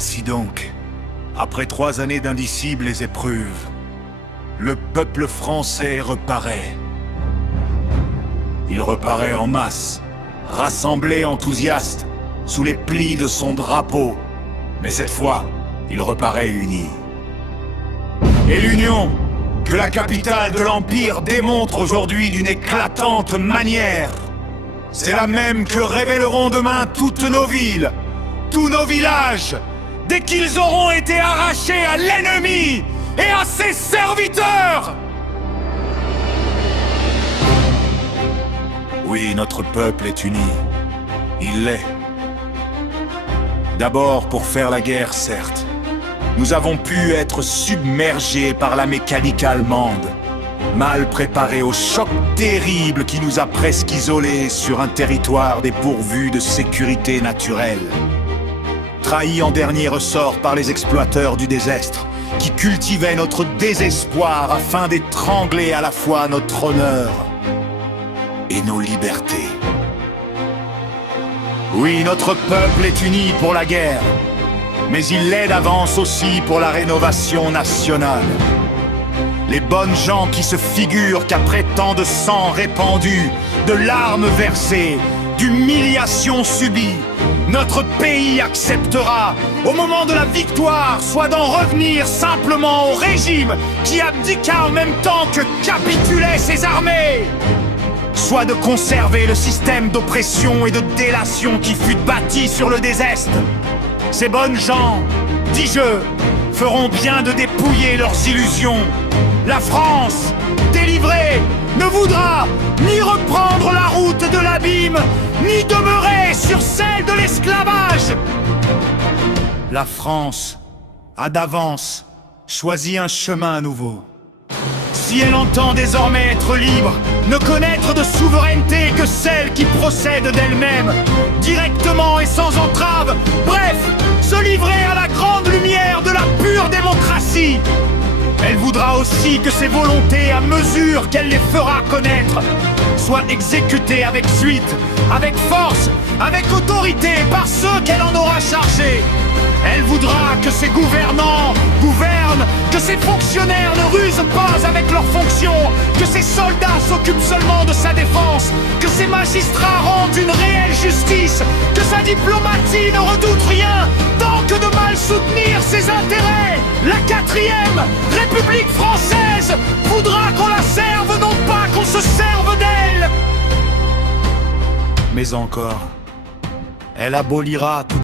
Ainsi donc, après 3 années d'indicibles épreuves, le peuple français reparaît. Il reparaît en masse, rassemblé enthousiaste, sous les plis de son drapeau. Mais cette fois, il reparaît uni. Et l'union, que la capitale de l'Empire démontre aujourd'hui d'une éclatante manière, c'est la même que révéleront demain toutes nos villes, tous nos villages, dès qu'ils auront été arrachés à l'ennemi et à ses serviteurs! Oui, notre peuple est uni. Il l'est. D'abord pour faire la guerre, certes. Nous avons pu être submergés par la mécanique allemande, mal préparés au choc terrible qui nous a presque isolés sur un territoire dépourvu de sécurité naturelle. Trahis en dernier ressort par les exploiteurs du désastre, qui cultivaient notre désespoir afin d'étrangler à la fois notre honneur et nos libertés. Oui, notre peuple est uni pour la guerre, mais il l'est d'avance aussi pour la rénovation nationale. Les bonnes gens qui se figurent qu'après tant de sang répandu, de larmes versées, d'humiliations subies, notre pays acceptera, au moment de la victoire, soit d'en revenir simplement au régime qui abdiqua en même temps que capitulaient ses armées, soit de conserver le système d'oppression et de délation qui fut bâti sur le désastre. Ces bonnes gens, dis-je, feront bien de dépouiller leurs illusions. La France, délivrée, ne voudra ni reprendre la route de l'abîme, ni demeurer sur celle de l'esclavage. La France a d'avance choisi un chemin nouveau. Si elle entend désormais être libre, ne connaître de souveraineté que celle qui procède d'elle-même, directement et sans entrave, bref, se livrer à la grande lumière de la pure démocratie. Elle voudra aussi que ses volontés, à mesure qu'elle les fera connaître, soient exécutées avec suite, avec force, avec autorité par ceux qu'elle en aura chargés. Elle voudra que ses gouvernants gouvernent, que ses fonctionnaires ne rusent pas avec leurs fonctions, que ses soldats s'occupent seulement de sa défense, que ses magistrats rendent une réelle justice, que sa diplomatie ne redoute rien, tant que de mal soutenir ses intérêts. La 4e République française voudra qu'on la serve, non pas qu'on se serve d'elle. Mais encore, elle abolira tout